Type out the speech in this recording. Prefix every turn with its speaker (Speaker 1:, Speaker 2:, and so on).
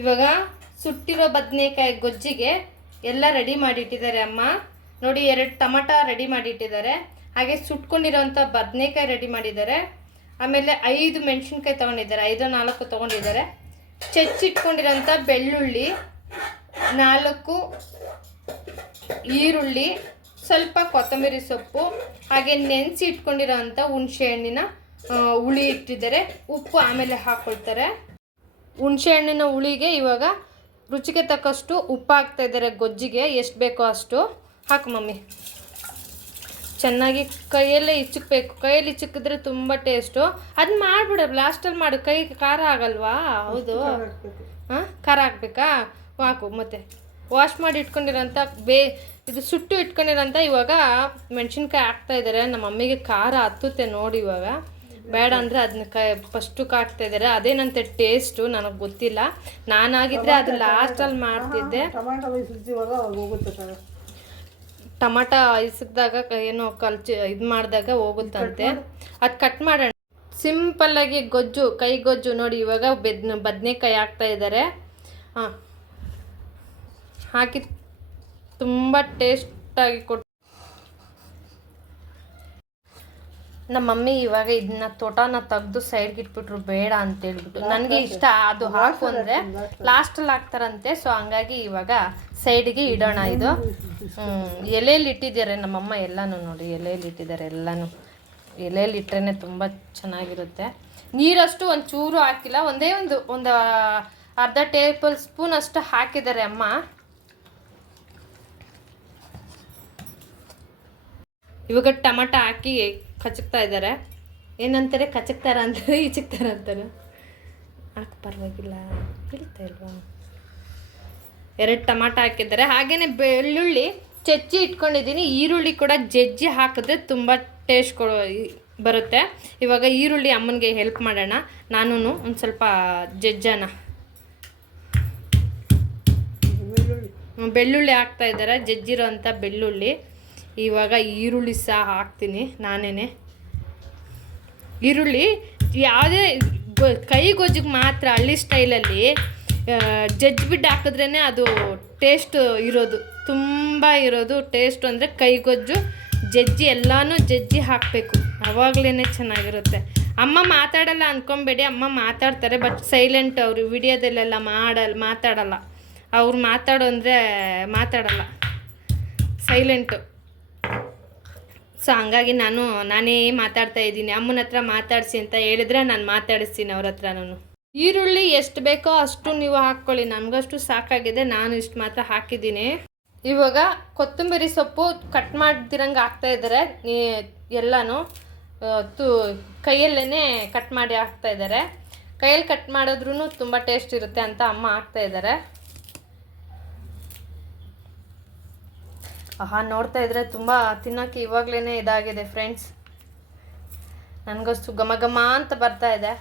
Speaker 1: ಇವಾಗ ಸುಟ್ಟಿರೋ ಬದನೆಕಾಯಿ ಗೊಜ್ಜಿಗೆ ಎಲ್ಲ ರೆಡಿ ಮಾಡಿಟ್ಟಿದ್ದಾರೆ ಅಮ್ಮ. ನೋಡಿ, ಎರಡು ಟಮಟ ರೆಡಿ ಮಾಡಿಟ್ಟಿದ್ದಾರೆ. ಹಾಗೆ ಸುಟ್ಕೊಂಡಿರೋಂಥ ಬದನೆಕಾಯಿ ರೆಡಿ ಮಾಡಿದ್ದಾರೆ. ಆಮೇಲೆ ಐದು ಮೆಣಸಿನ್ಕಾಯಿ ತೊಗೊಂಡಿದ್ದಾರೆ. ಐದು ನಾಲ್ಕು ತೊಗೊಂಡಿದ್ದಾರೆ. ಚಚ್ಚಿಟ್ಕೊಂಡಿರೋಂಥ ಬೆಳ್ಳುಳ್ಳಿ, ನಾಲ್ಕು ಈರುಳ್ಳಿ, ಸ್ವಲ್ಪ ಕೊತ್ತಂಬರಿ ಸೊಪ್ಪು, ಹಾಗೆ ನೆನೆಸಿ ಇಟ್ಕೊಂಡಿರೋಂಥ ಹುಣಸೆ ಹಣ್ಣಿನ ಹುಳಿ ಇಟ್ಟಿದ್ದಾರೆ. ಉಪ್ಪು ಆಮೇಲೆ ಹಾಕ್ಕೊಳ್ತಾರೆ ಹುಣಸೆ ಹಣ್ಣಿನ ಹುಳಿಗೆ ಇವಾಗ ರುಚಿಗೆ ತಕ್ಕಷ್ಟು ಉಪ್ಪು ಹಾಕ್ತಾ ಇದ್ದಾರೆ ಗೊಜ್ಜಿಗೆ ಎಷ್ಟು ಬೇಕೋ ಅಷ್ಟು. ಹಾಕು ಮಮ್ಮಿ. ಚೆನ್ನಾಗಿ ಕೈಯಲ್ಲೇ ಇಚ್ಚಕ್ಬೇಕು. ಕೈಯಲ್ಲಿ ಇಚ್ಚಕ್ಕಿದ್ರೆ ತುಂಬ ಟೇಸ್ಟು ಅದು ಮಾಡಿಬಿಡು. ಲಾಸ್ಟಲ್ಲಿ ಮಾಡು. ಕೈ ಖಾರ ಆಗಲ್ವಾ? ಹೌದು. ಹಾಂ? ಖಾರ ಹಾಕ್ಬೇಕಾ ಹಾಕು ಮತ್ತೆ. ವಾಶ್ ಮಾಡಿ ಇಟ್ಕೊಂಡಿರೋಂಥ ಬೇ ಇದು ಸುಟ್ಟು ಇಟ್ಕೊಂಡಿರೋಂಥ ಇವಾಗ ಮೆಣಸಿನ್ಕಾಯಿ ಹಾಕ್ತಾ ಇದ್ದಾರೆ ನಮ್ಮ ಮಮ್ಮಿಗೆ ಖಾರ ಹತ್ತುತ್ತೆ ನೋಡಿ ಇವಾಗ. ಬೇಡ ಅಂದರೆ ಅದನ್ನ ಕೈ ಫಸ್ಟು ಕಾಕ್ತಾ ಇದ್ದಾರೆ ಅದೇನಂತೆ ಟೇಸ್ಟು ನನಗೆ ಗೊತ್ತಿಲ್ಲ. ನಾನಾಗಿದ್ರೆ ಅದು ಲಾಸ್ಟಲ್ಲಿ ಮಾಡ್ತಿದ್ದೆ.
Speaker 2: ಟೊಮಾಟೊ ಹೋಗುತ್ತೆ
Speaker 1: ಟಮಾಟ ಇಸಕ್ದಾಗ ಏನೋ ಕಲ್ಚಿ ಇದು ಮಾಡಿದಾಗ ಹೋಗುತ್ತಂತೆ. ಅದು ಕಟ್ ಮಾಡೋಣ. ಸಿಂಪಲ್ಲಾಗಿ ಗೊಜ್ಜು ಕೈ ಗೊಜ್ಜು ನೋಡಿ ಇವಾಗ ಬೆದ್ ಬದನೆಕಾಯಿ ಹಾಕ್ತಾ ಇದ್ದಾರೆ ಹಾಂ. ಹಾಕಿ ತುಂಬ ಟೇಸ್ಟಾಗಿ ಕೊಟ್ಟು ನಮ್ಮ ಮಮ್ಮಿ ಇವಾಗ ಇದನ್ನ ತೋಟನ ತೆಗ್ದು ಸೈಡ್ಗೆ ಇಟ್ಬಿಟ್ರು ಬೇಡ ಅಂತ ಹೇಳ್ಬಿಟ್ಟು ನನಗೆ ಇಷ್ಟ ಅದು ಹಾಕು ಅಂದರೆ ಲಾಸ್ಟಲ್ಲಿ ಹಾಕ್ತಾರಂತೆ ಸೊ ಹಂಗಾಗಿ ಇವಾಗ ಸೈಡ್ಗೆ ಇಡೋಣ ಇದು. ಹ್ಮ್, ಎಲೆಯಲ್ಲಿ ಇಟ್ಟಿದ್ದಾರೆ ನಮ್ಮಮ್ಮ ಎಲ್ಲನೂ ನೋಡಿ ಎಲೆಯಲ್ಲಿ ಇಟ್ಟಿದ್ದಾರೆ ಎಲ್ಲನೂ. ಎಲೆಯಲ್ಲಿ ಇಟ್ಟರೆ ತುಂಬ ಚೆನ್ನಾಗಿರುತ್ತೆ. ನೀರಷ್ಟು ಒಂದು ಚೂರು ಹಾಕಿಲ್ಲ ಒಂದೇ ಒಂದು ಒಂದು ಅರ್ಧ ಟೇಬಲ್ ಸ್ಪೂನ್ ಅಷ್ಟು ಹಾಕಿದ್ದಾರೆ ಅಮ್ಮ. ಇವಾಗ ಟಮಟ ಹಾಕಿ ಕಚಕ್ತಾ ಇದ್ದಾರೆ ಏನಂತಾರೆ? ಕಚಕ್ತಾರ ಅಂತಾರೆ ಈಚಕ್ತಾರ ಅಂತಾರೆ. ಹಾಕ್ ಪರವಾಗಿಲ್ಲ. ಹೇಳ್ತಾ ಇಲ್ವಾ ಎರಡು ಟಮಾಟ ಹಾಕಿದ್ದಾರೆ. ಹಾಗೇನೆ ಬೆಳ್ಳುಳ್ಳಿ ಚಚ್ಚಿ ಇಟ್ಕೊಂಡಿದ್ದೀನಿ. ಈರುಳ್ಳಿ ಕೂಡ ಜಜ್ಜಿ ಹಾಕಿದ್ರೆ ತುಂಬ ಟೇಸ್ಟ್ ಕೊಡೋ ಬರುತ್ತೆ. ಇವಾಗ ಈರುಳ್ಳಿ ಅಮ್ಮನಿಗೆ ಹೆಲ್ಪ್ ಮಾಡೋಣ. ನಾನು ಒಂದು ಸ್ವಲ್ಪ ಜಜ್ಜನ
Speaker 2: ಬೆಳ್ಳುಳ್ಳಿ.
Speaker 1: ಬೆಳ್ಳುಳ್ಳಿ ಹಾಕ್ತಾ ಇದ್ದಾರೆ. ಜಜ್ಜಿರೋ ಅಂಥ ಬೆಳ್ಳುಳ್ಳಿ. ಇವಾಗ ಈರುಳ್ಳಿ ಸಹ ಹಾಕ್ತೀನಿ ನಾನೇ ಈರುಳ್ಳಿ ಯಾವುದೇ ಕೈ ಗೊಜ್ಜಿಗೆ ಮಾತ್ರ ಹಳ್ಳಿ ಸ್ಟೈಲಲ್ಲಿ ಜಜ್ಜಿಬಿಟ್ಟು ಹಾಕಿದ್ರೇ ಅದು ಟೇಸ್ಟ್ ಇರೋದು, ತುಂಬ ಇರೋದು. ಟೇಸ್ಟ್ ಅಂದರೆ ಕೈಗೊಜ್ಜು ಜಜ್ಜಿ ಎಲ್ಲನೂ ಜಜ್ಜಿ ಹಾಕಬೇಕು. ಅವಾಗಲೇ ಚೆನ್ನಾಗಿರುತ್ತೆ. ಅಮ್ಮ ಮಾತಾಡಲ್ಲ ಅಂದ್ಕೊಬೇಡಿ ಅಮ್ಮ ಮಾತಾಡ್ತಾರೆ, ಬಟ್ ಸೈಲೆಂಟ್ ಅವರು ವಿಡಿಯೋದಲ್ಲೆಲ್ಲ ಮಾಡಲ್ಲ ಮಾತಾಡಲ್ಲ. ಅವ್ರು ಮಾತಾಡೋ ಅಂದರೆ ಮಾತಾಡಲ್ಲ. ಸೈಲೆಂಟು. ಸೊ ಹಂಗಾಗಿ ನಾನು, ನಾನೇ ಮಾತಾಡ್ತಾ ಇದ್ದೀನಿ. ಅಮ್ಮನ ಹತ್ರ ಮಾತಾಡಿಸಿ ಅಂತ ಹೇಳಿದ್ರೆ ನಾನು ಮಾತಾಡಿಸ್ತೀನಿ ಅವ್ರ ಹತ್ರ ನಾನು. ಈರುಳ್ಳಿ ಎಷ್ಟು ಬೇಕೋ ಅಷ್ಟು ನೀವು ಹಾಕ್ಕೊಳ್ಳಿ. ನನಗಷ್ಟು ಸಾಕಾಗಿದೆ. ನಾನು ಇಷ್ಟು ಮಾತ್ರ ಹಾಕಿದ್ದೀನಿ. ಇವಾಗ ಕೊತ್ತಂಬರಿ ಸೊಪ್ಪು ಕಟ್ ಮಾಡ್ದಿರಂಗೆ ಹಾಕ್ತಾ ಇದ್ದಾರೆ ಎಲ್ಲನೂ ತು ಕೈಯಲ್ಲೇ ಕಟ್ ಮಾಡಿ ಹಾಕ್ತಾ ಇದ್ದಾರೆ ಕೈಯಲ್ಲಿ ಕಟ್ ಮಾಡಿದ್ರೂ ತುಂಬ ಟೇಸ್ಟ್ ಇರುತ್ತೆ ಅಂತ ಅಮ್ಮ ಹಾಕ್ತಾ ಇದ್ದಾರೆ ಆಹಾ ನೋಡ್ತಾ ಇದ್ರೆ ತುಂಬ ತಿನ್ನೋಕ್ಕೆ ಇವಾಗಲೇ ಇದಾಗಿದೆ ಫ್ರೆಂಡ್ಸ್ ನನಗಷ್ಟು ಘಮ ಘಮ ಅಂತ ಬರ್ತಾ ಇದೆ.